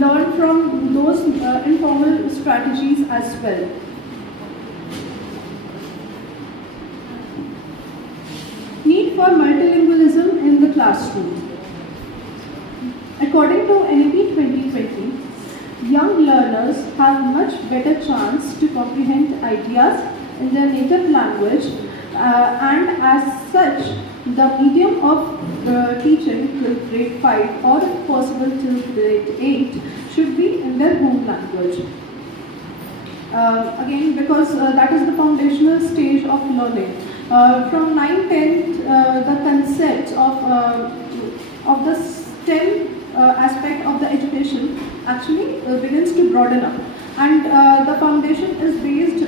learn from those informal strategies as well. Need for multilingualism in the classroom. According to NEP 2020, young learners have much better chance to comprehend ideas in their native language, and as such, the medium of teaching till grade 5, or if possible till grade 8, should be in their home language. Again, because that is the foundational stage of learning. From 9th, the concept of the STEM aspect of the education actually begins to broaden up, and the foundation is based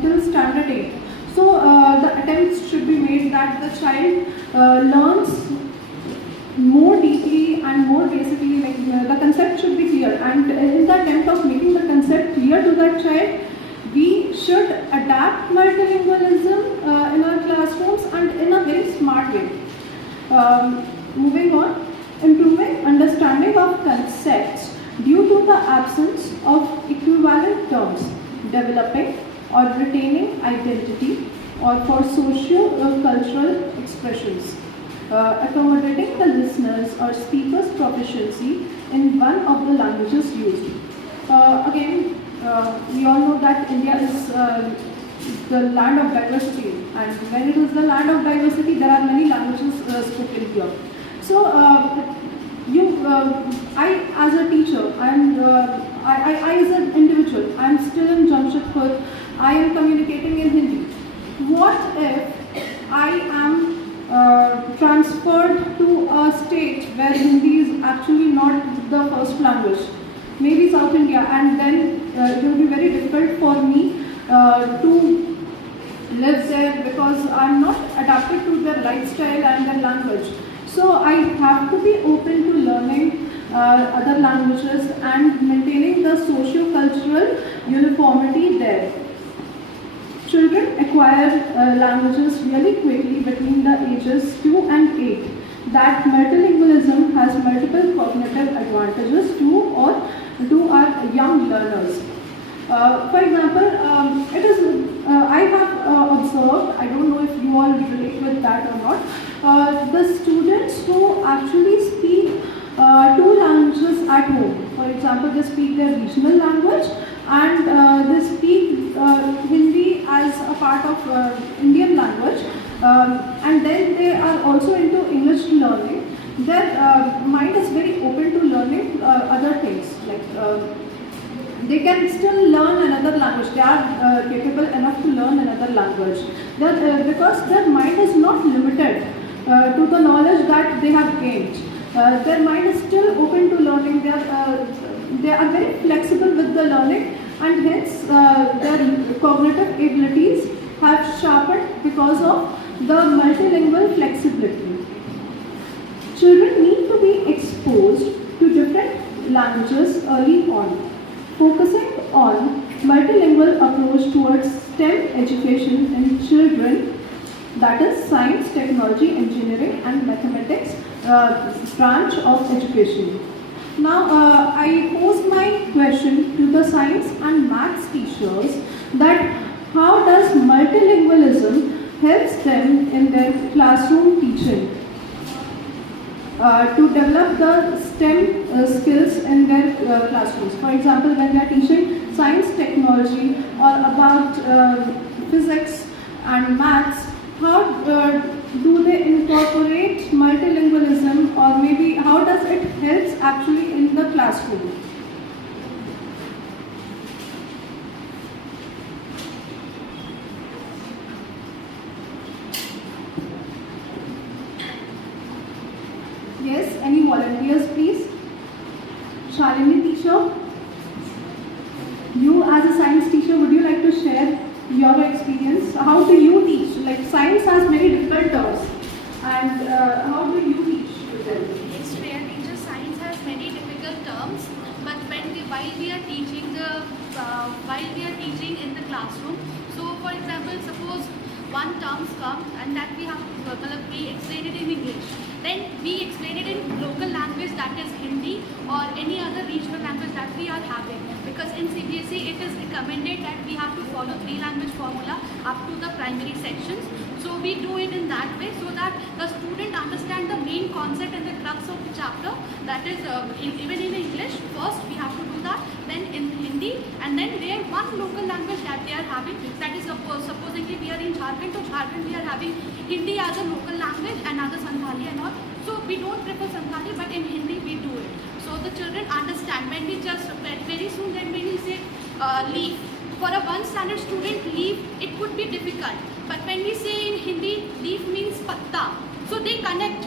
till standard 8. So the attempts should be made that the child learns more deeply and more basically, like the concept should be clear, and in the attempt of making the concept clear to that child, we should adapt multilingualism in our classrooms and in a very smart way. Moving on, improving understanding of concepts due to the absence of equivalent terms, developing or retaining identity or for socio-cultural expressions, accommodating the listeners or speakers' proficiency in one of the languages used. Again, we all know that India is the land of diversity, and when it is the land of diversity, there are many languages spoken here. So, I as a teacher, I as an individual, I am still in Jamshedpur, I am communicating in Hindi. What if I am transferred to a state where Hindi is actually not the first language, maybe South India, and then it will be very difficult for me to live there because I am not adapted to their lifestyle and their language. So I have to be open to learning other languages and maintaining the socio-cultural uniformity there. Children acquire languages really quickly between the ages 2 and 8. That multilingualism has multiple cognitive advantages to our young learners. For example, I have observed, I don't know if you all relate with that or not, the students who actually speak 2 languages at home. For example, they speak their regional language and they speak Hindi as a part of Indian language, and then they are also into English learning. Their mind is very open to learning other things, like they can still learn another language. They are capable enough to learn another language because their mind is not limited to the knowledge that they have gained. Their mind is still open to learning. They are very flexible with the learning, and hence their cognitive abilities have sharpened because of the multilingual flexibility. Children need to be exposed to different languages early on. Focusing on multilingual approach towards STEM education in children, that is science, technology, engineering and mathematics branch of education. Now I pose my question to the science and maths teachers that how does multilingualism helps them in their classroom teaching to develop the STEM skills in their classrooms. For example, when they are teaching science, technology or about physics and maths, how do they incorporate multilingualism, or maybe how does it help actually in the classroom? Yes, any volunteers please? Shalini teacher, you as a science teacher, would you like to share your experience? How do you teach? Like science has many different terms, and how do you teach with them? Yes, SHREYA teacher, science has many difficult terms, but while we are teaching in the classroom, so for example, suppose one terms come and that we explain it in English. Then we explain it in local language, that is Hindi or any other regional language that we are having. Because in CBSE it is recommended that we have to follow 3 language formula up to the primary sections. So we do it in that way so that the student understand the main concept and the crux of the chapter. That is even in English, first we have to do that, then in Hindi, and then there one local language that they are having. That is supposedly we are in Jharkhand, so Jharkhand we are having Hindi as a local language, another Santhali and all. So we don't prefer Santhali, but in Hindi we do it. So the children understand. When we just very soon then when we say leave, for a 1 standard student leave, it could be difficult. But when we say in Hindi, So they connect.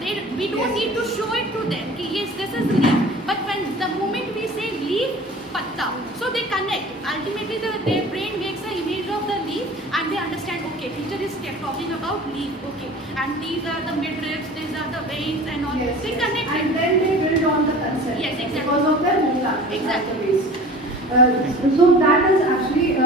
We don't need to show it to them. Ki, yes, this is leaf. But when the moment we say leaf, patta, so they connect. Ultimately, their brain makes an image of the leaf and they understand, okay, teacher is talking about leaf, okay. And these are the midribs, these are the veins and all. Yes, They yes. connect And it. then they build on the concept. Yes, exactly. Because of their home language. Exactly. So that is actually,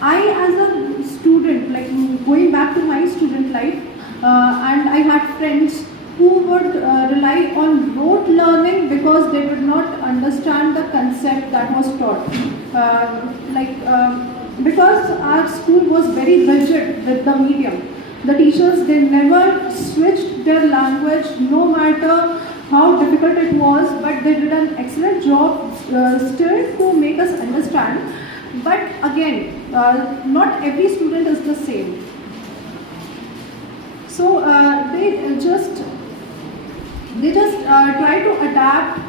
I as a student, like going back to my student life, and I had friends who would rely on rote learning because they did not understand the concept that was taught. Because our school was very rigid with the medium. The teachers, they never switched their language no matter how difficult it was, but they did an excellent job still to make us understand. But again, not every student is the same. So they just try to adapt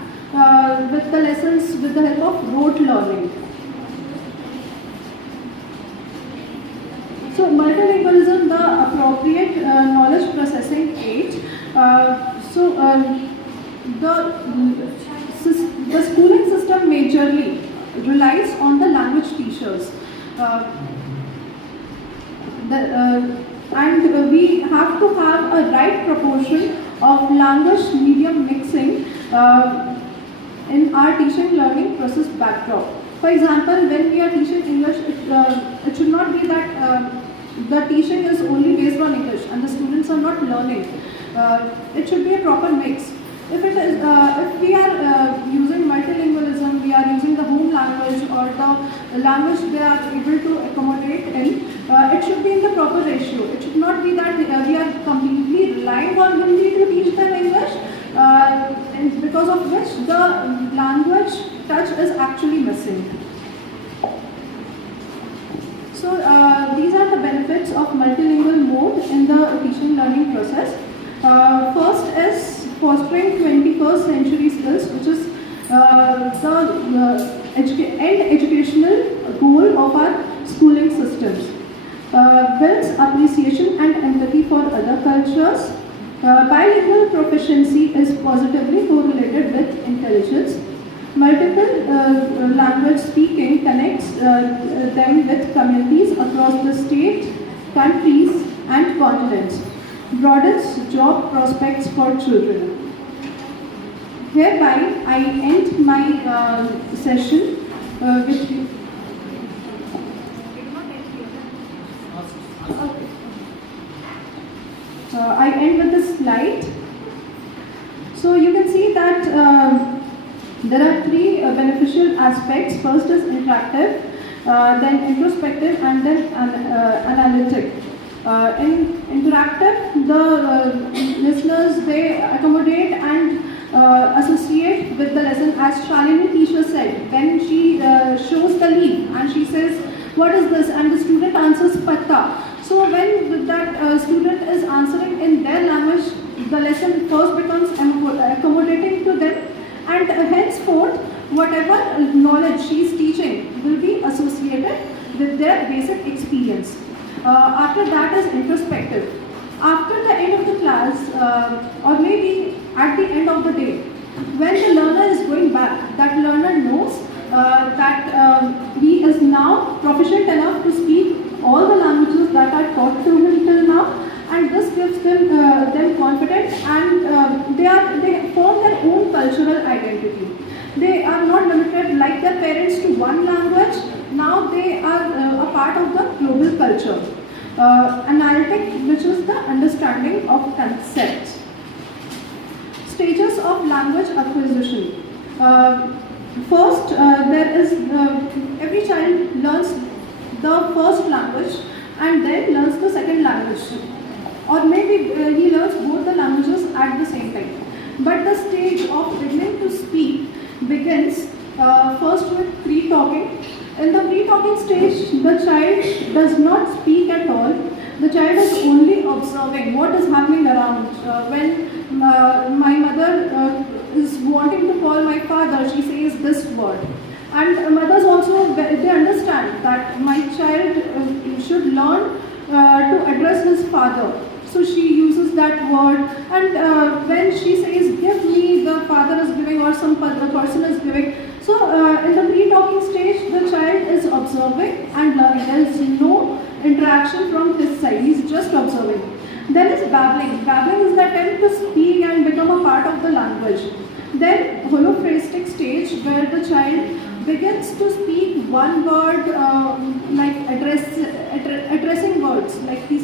with the lessons with the help of rote learning. So multilingualism, the appropriate knowledge processing aid. The schooling system majorly relies on the language teachers. And we have to have a right proportion of language medium mixing in our teaching learning process backdrop. For example, when we are teaching English, it should not be that the teaching is only based on English and the students are not learning. It should be a proper mix. If we are using multilingualism, we are using the home language or the language they are able to accommodate in, it should be in the proper ratio. It should not be that we are completely relying on Hindi to teach them English, and because of which the language touch is actually missing. So these are the benefits of multilingual mode in the teaching learning process. First is fostering 21st century skills, which is the end educational goal of our schooling systems. Builds appreciation and empathy for other cultures. Bilingual proficiency is positively correlated with intelligence. Multiple language speaking connects them with communities across the state, countries and continents. Broadens job prospects for children. Hereby, I end my session with you. I end with this slide. So you can see that there are three beneficial aspects. First is interactive, then introspective, and then analytic. In interactive, the listeners, they accommodate and associate with the lesson, as Shalini teacher said. When she shows the leaf and she says, "What is this?" and the student answers "Patta." So when that student is answering in their language, the lesson first becomes accommodating to them, and henceforth, whatever knowledge she is teaching will be associated with their basic experience. After that is introspective. After the end of the class, or maybe at the end of the day, when the learner is going back, that learner knows that he is now proficient enough to speak all the languages that are taught to him till now, and this gives them confidence, and they form their own cultural identity. They are not limited like their parents to one language. Now they are a part of the global culture. Analytic, which is the understanding of concepts. Stages of language acquisition. First, there is every child learns the first language and then learns the second language, or maybe he learns both the languages at the same time. But the stage of beginning to speak begins first with pre-talking. In the pre-talking stage, the child does not speak at all. The child is only observing what is happening around. When my mother is wanting to call my father, she says this word. And mothers also, they understand that my child should learn to address his father. so she uses that word. And when she says give me, the father is giving or some person is giving. So in the pre-talking stage, the child is observing and learning. There is no interaction from his side, he's just observing. Then is babbling. Babbling is the attempt to speak and become a part of the language. Then holophrastic stage, where the child begins to speak one word, like addressing words, like he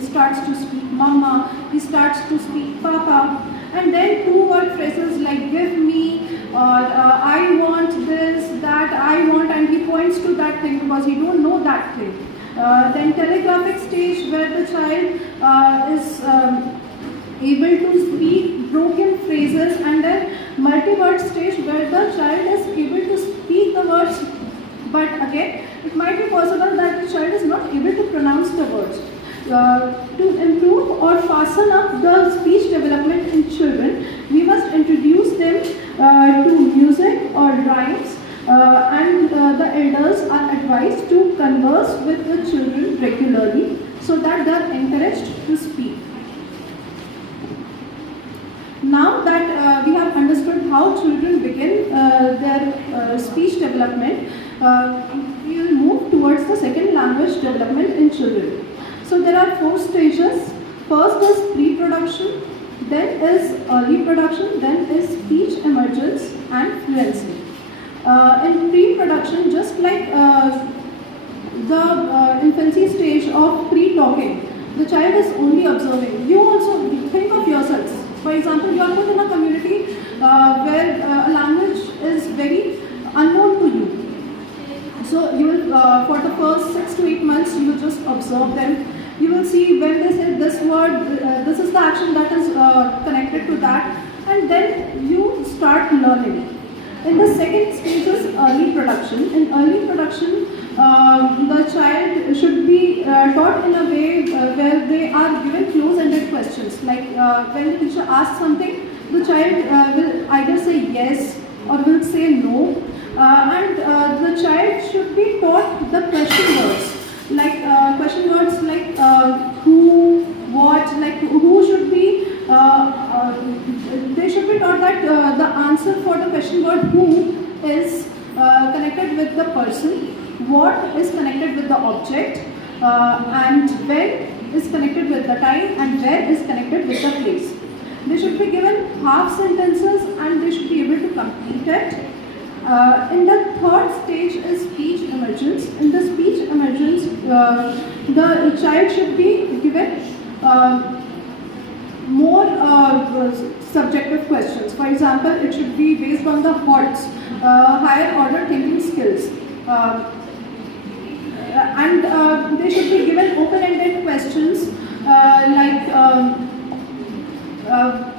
starts to speak mama, he starts to speak papa, and then two-word phrases like give me, or I want this, that, I want, and he points to that thing because he don't know that thing. Then telegraphic stage, where the child is able to speak broken phrases, and then multi-word stage, where the child is able to speak the words, but again it might be possible that the child is not able to pronounce the words. To improve or fasten up the speech development in children, we must introduce them to music or rhymes, and the elders are advised to converse with the children regularly so that they are encouraged to speak. Now that we have understood how children begin their speech development, we will move towards the second language development in children. So there are 4 stages. First is pre-production, then is early production, then is speech emergence and fluency. In pre-production, just like the infancy stage of pre-talking, the child is only observing. You also think of yourselves. For example, you are put in a community where a language is very unknown to you. So you will, for the first 6 to 8 months, you will just observe them. You will see when they say this word, this is the action that is connected to that, and then you start learning. In the second stage is early production. In early production, the child should be taught in a way where they are given close-ended questions. Like when the teacher asks something, the child will either say yes or will say no. And the child should be taught the question words. Like question words like who, what, like who should be, they should be taught that the answer for the question word who is connected with the person, what is connected with the object, and when is connected with the time, and where is connected with the place. They should be given half sentences and they should be able to complete it. In the third stage is speech emergence. In the speech emergence, the child should be given more subjective questions. For example, it should be based on the HOTS, higher order thinking skills. And they should be given open-ended questions like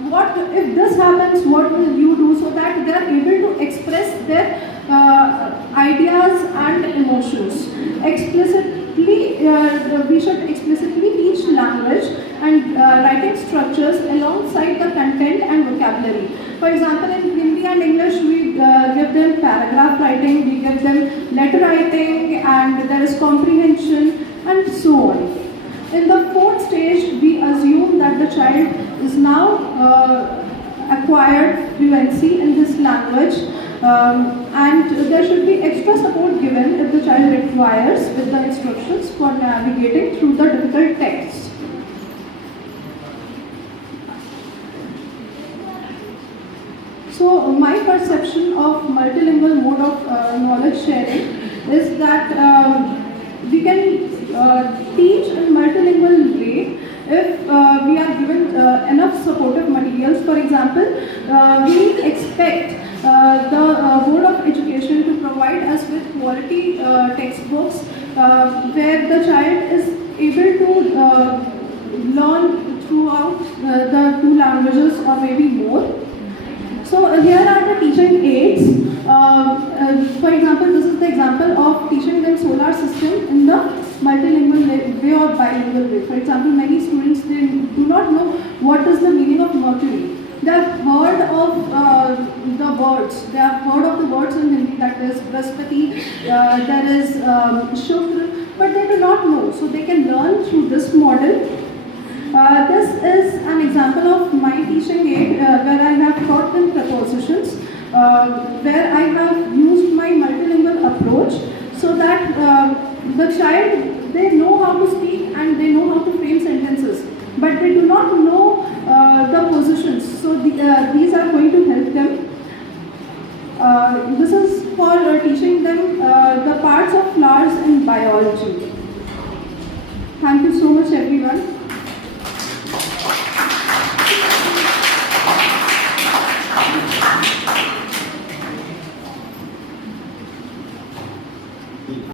what if this happens, what will you do, so that they are able to express their ideas and emotions. Explicitly, we should explicitly teach language and writing structures alongside the content and vocabulary. For example, in Hindi and English, we give them paragraph writing, we give them letter writing, and there is comprehension, and so on. In the fourth stage, we assume that the child is now acquired fluency in this language, and there should be extra support given if the child requires with the instructions for navigating through the difficult texts. So my perception of multilingual mode of knowledge sharing is that we can teach in multilingual way if we are given enough supportive materials. For example, we expect the Board of Education to provide us with quality textbooks where the child is able to learn throughout the 2 languages or maybe more. So here are the teaching aids. For example, this is the example of teaching them solar system in the multilingual way or bilingual way. For example, many students, they do not know what is the meaning of Mercury. They have heard of the words. They have heard of the words in Hindi, that is Braspati, there is Shukra, but they do not know. So they can learn through this model. This where I have used my multilingual approach so that the child, they know how to speak and they know how to frame sentences, but they do not know the positions. So these are going to help them. This is for teaching them the parts of flowers in biology. Thank you so much, everyone.